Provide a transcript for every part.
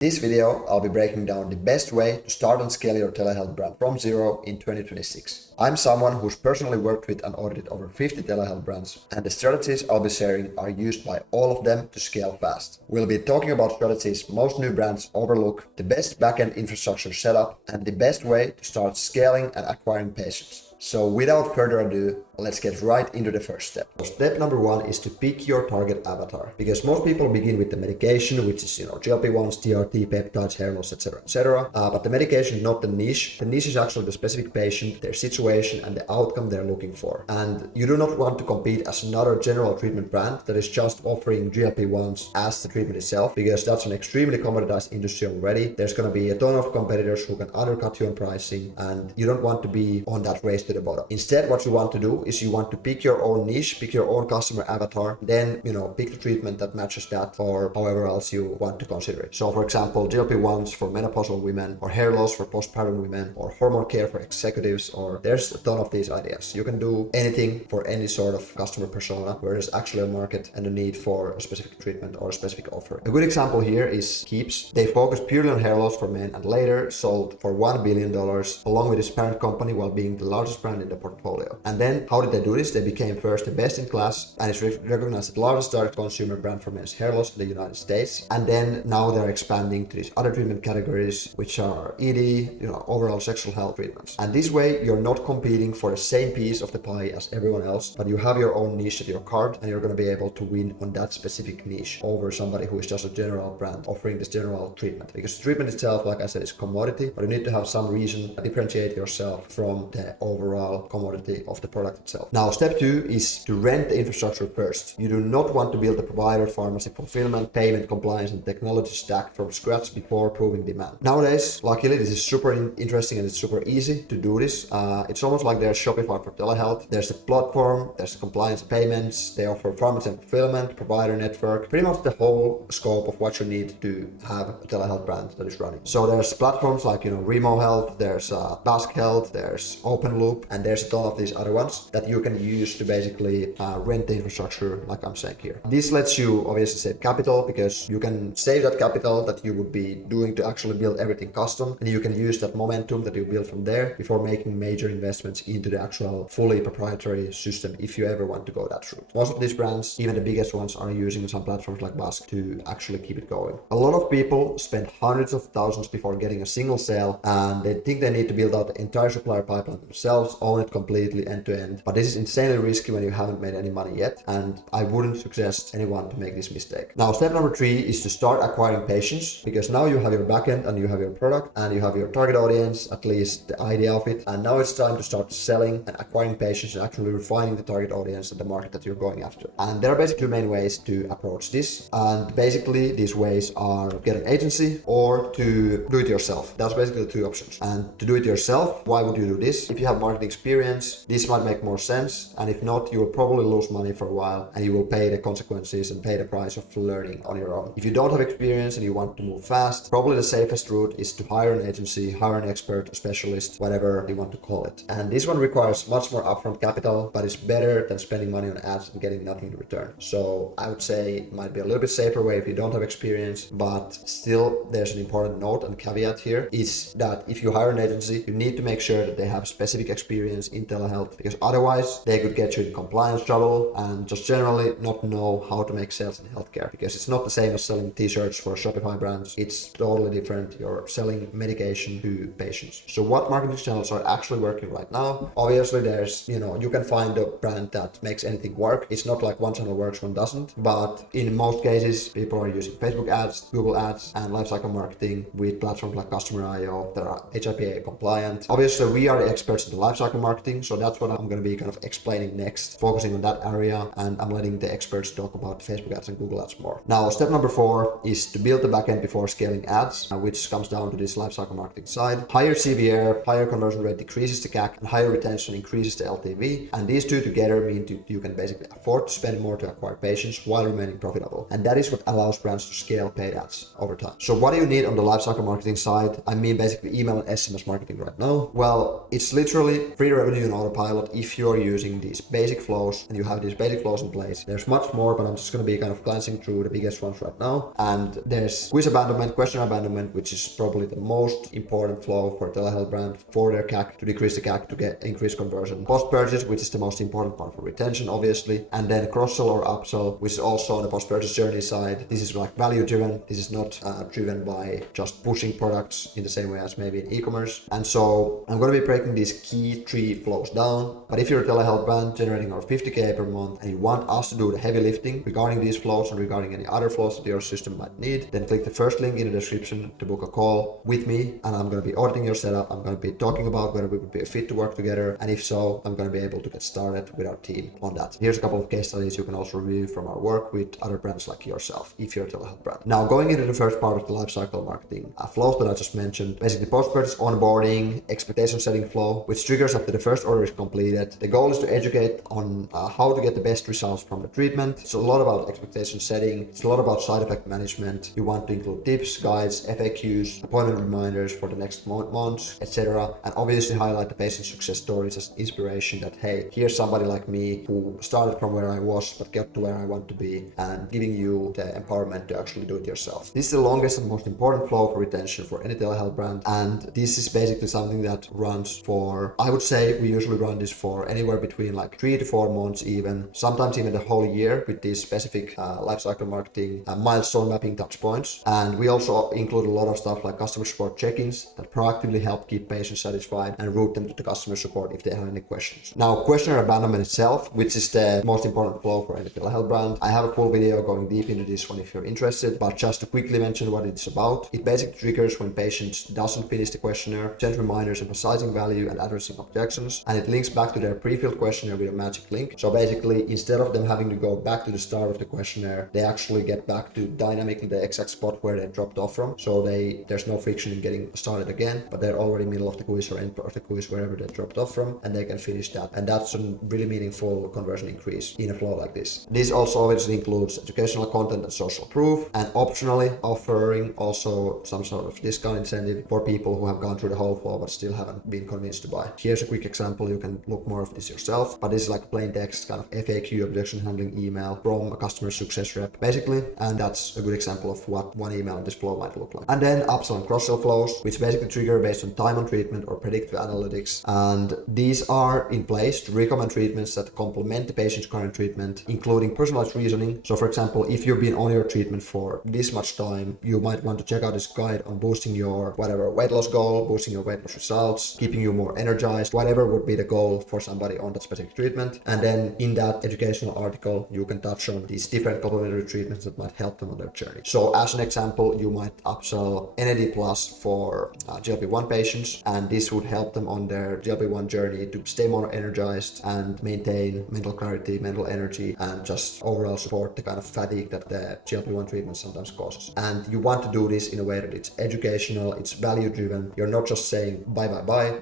This video, I'll be breaking down the best way to start and scale your telehealth brand from zero in 2026. I'm someone who's personally worked with and audited over 50 telehealth brands, and the strategies I'll be sharing are used by all of them to scale fast. We'll be talking about strategies most new brands overlook, the best backend infrastructure setup, and the best way to start scaling and acquiring patients. So without further ado, let's get right into the first step. So step number one is to pick your target avatar, because most people begin with the medication, which is GLP-1s, TRT, peptides, hair loss, etc. But the medication is not the niche. The niche is actually the specific patient, their situation, and the outcome they're looking for. And you do not want to compete as another general treatment brand that is just offering GLP-1s as the treatment itself, because that's an extremely commoditized industry already. There's going to be a ton of competitors who can undercut you on pricing, and you don't want to be on that race to the bottom. Instead, what you want to do is you want to pick your own niche, pick your own customer avatar, then pick the treatment that matches that, or however else you want to consider it. So for example, GLP-1s for menopausal women, or hair loss for postpartum women, or hormone care for executives, or there's a ton of these ideas. You can do anything for any sort of customer persona where there's actually a market and a need for a specific treatment or a specific offer. A good example here is Keeps. They focus purely on hair loss for men and later sold for $1 billion along with its parent company while being the largest brand in the portfolio. And then how did they do this? They became first the best in class and is recognized as the largest direct consumer brand for men's hair loss in the United States. And then now they're expanding to these other treatment categories, which are ED, overall sexual health treatments. And this way you're not competing for the same piece of the pie as everyone else, but you have your own niche at your card, and you're going to be able to win on that specific niche over somebody who is just a general brand offering this general treatment. Because the treatment itself, like I said, is a commodity, but you need to have some reason to differentiate yourself from the overall commodity of the product itself. Now, step two is to rent the infrastructure first. You do not want to build a provider, pharmacy, fulfillment, payment, compliance, and technology stack from scratch before proving demand. Nowadays, luckily, this is super interesting and it's super easy to do this. It's almost like there's Shopify for telehealth. There's the platform, there's the compliance payments, they offer pharmacy and fulfillment, provider network, pretty much the whole scope of what you need to have a telehealth brand that is running. So there's platforms like, Remo Health, there's Task Health, there's OpenLoop, and there's a ton of these other ones that you can use to basically rent the infrastructure, like I'm saying here. This lets you obviously save capital, because you can save that capital that you would be doing to actually build everything custom, and you can use that momentum that you build from there before making major investments into the actual fully proprietary system if you ever want to go that route. Most of these brands, even the biggest ones, are using some platforms like Bask to actually keep it going. A lot of people spend hundreds of thousands before getting a single sale, and they think they need to build out the entire supplier pipeline themselves, own it completely end to end. But this is insanely risky when you haven't made any money yet, and I wouldn't suggest anyone to make this mistake. Now, step number three is to start acquiring patients, because now you have your backend and you have your product and you have your target audience, at least the idea of it, and now it's time to start selling and acquiring patients and actually refining the target audience and the market that you're going after. And there are basically two main ways to approach this, and basically these ways are get an agency or to do it yourself. That's basically the two options. And to do it yourself, why would you do this? If you have marketing experience, this might make more sense, and if not, you will probably lose money for a while and you will pay the consequences and pay the price of learning on your own. If you don't have experience and you want to move fast, probably the safest route is to hire an agency, hire an expert, a specialist, whatever you want to call it. And this one requires much more upfront capital, but it's better than spending money on ads and getting nothing in return. So I would say it might be a little bit safer way if you don't have experience, but still there's an important note and caveat here is that if you hire an agency, you need to make sure that they have specific experience in telehealth, because otherwise they could get you in compliance trouble and just generally not know how to make sales in healthcare, because it's not the same as selling t-shirts for Shopify brands. It's totally different. You're selling medication to patients. So what marketing channels are actually working right now? Obviously there's, you can find a brand that makes anything work. It's not like one channel works, one doesn't, but in most cases people are using Facebook ads, Google ads, and lifecycle marketing with platforms like Customer.io that are HIPAA compliant. Obviously we are the experts in the lifecycle marketing, so that's what I'm going to be kind of explaining next, focusing on that area, and I'm letting the experts talk about Facebook ads and Google ads more. Now, step number four is to build the backend before scaling ads, which comes down to this lifecycle marketing side. Higher CVR, higher conversion rate decreases the CAC, and higher retention increases the LTV, and these two together mean you can basically afford to spend more to acquire patients while remaining profitable, and that is what allows brands to scale paid ads over time. So what do you need on the lifecycle marketing side? I mean basically email and SMS marketing right now. Well, it's literally free revenue on autopilot if you are using these basic flows and you have these basic flows in place. There's much more, but I'm just going to be kind of glancing through the biggest ones right now. And there's quiz abandonment, question abandonment, which is probably the most important flow for a telehealth brand for their CAC, to decrease the CAC to get increased conversion. Post-purchase, which is the most important part for retention, obviously. And then cross-sell or upsell, which is also on the post-purchase journey side. This is like value driven. This is not driven by just pushing products in the same way as maybe in e-commerce. And so I'm going to be breaking these key 3 flows down. But if you're a telehealth brand generating over 50K per month and you want us to do the heavy lifting regarding these flows and regarding any other flows that your system might need, then click the first link in the description to book a call with me, and I'm going to be auditing your setup. I'm going to be talking about whether we would be a fit to work together, and if so, I'm going to be able to get started with our team on that. Here's a couple of case studies you can also review from our work with other brands like yourself if you're a telehealth brand. Now, going into the first part of the lifecycle marketing flows that I just mentioned, basically post-purchase onboarding, expectation setting flow, which triggers after the first order is completed. The goal is to educate on how to get the best results from the treatment. It's a lot about expectation setting. It's a lot about side effect management. You want to include tips, guides, FAQs, appointment reminders for the next months, etc. And obviously highlight the patient success stories as inspiration that, hey, here's somebody like me who started from where I was but got to where I want to be, and giving you the empowerment to actually do it yourself. This is the longest and most important flow for retention for any telehealth brand, and this is basically something that runs for, I would say we usually run this for anywhere between like 3 to 4 months, even sometimes even the whole year, with these specific lifecycle marketing milestone mapping touch points. And we also include a lot of stuff like customer support check-ins that proactively help keep patients satisfied and route them to the customer support if they have any questions. Now, questionnaire abandonment itself, which is the most important flow for any telehealth brand. I have a full video going deep into this one if you're interested, but just to quickly mention what it's about. It basically triggers when patients doesn't finish the questionnaire, send reminders emphasizing value and addressing objections, and it links back to their pre-filled questionnaire with a magic link. So basically, instead of them having to go back to the start of the questionnaire, they actually get back to dynamically the exact spot where they dropped off from. So there's no friction in getting started again, but they're already middle of the quiz or end of the quiz wherever they dropped off from, and they can finish that. And that's a really meaningful conversion increase in a flow like this. This also obviously includes educational content and social proof, and optionally offering also some sort of discount incentive for people who have gone through the whole flow but still haven't been convinced to buy. Here's a quick example. You can look more of this yourself, but this is like plain text kind of FAQ, objection handling email from a customer success rep basically, and that's a good example of what one email in this flow might look like. And then upsell and cross-sell flows, which basically trigger based on time on treatment or predictive analytics, and these are in place to recommend treatments that complement the patient's current treatment, including personalized reasoning. So for example, if you've been on your treatment for this much time, you might want to check out this guide on boosting your whatever weight loss goal, boosting your weight loss results, keeping you more energized, whatever would be the goal for somebody on that specific treatment. And then in that educational article, you can touch on these different complementary treatments that might help them on their journey. So as an example, you might upsell NAD Plus for GLP-1 patients, and this would help them on their GLP-1 journey to stay more energized and maintain mental clarity, mental energy, and just overall support the kind of fatigue that the GLP-1 treatment sometimes causes. And you want to do this in a way that it's educational, it's value driven. You're not just saying buy,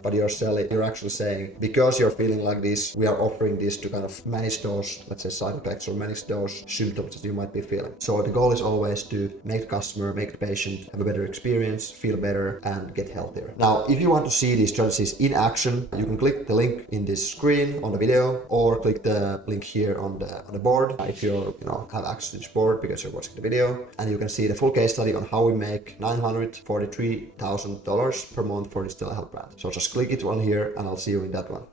but you're actually saying, because you're feeling like this, we are offering this to kind of manage those, let's say, side effects or manage those symptoms that you might be feeling. So the goal is always to make the customer, make the patient have a better experience, feel better, and get healthier. Now, if you want to see these strategies in action, you can click the link in this screen on the video, or click the link here on the board if you have access to this board because you're watching the video, and you can see the full case study on how we make $943,000 per month for this telehealth brand. So just click it on here, and I'll see you in that one.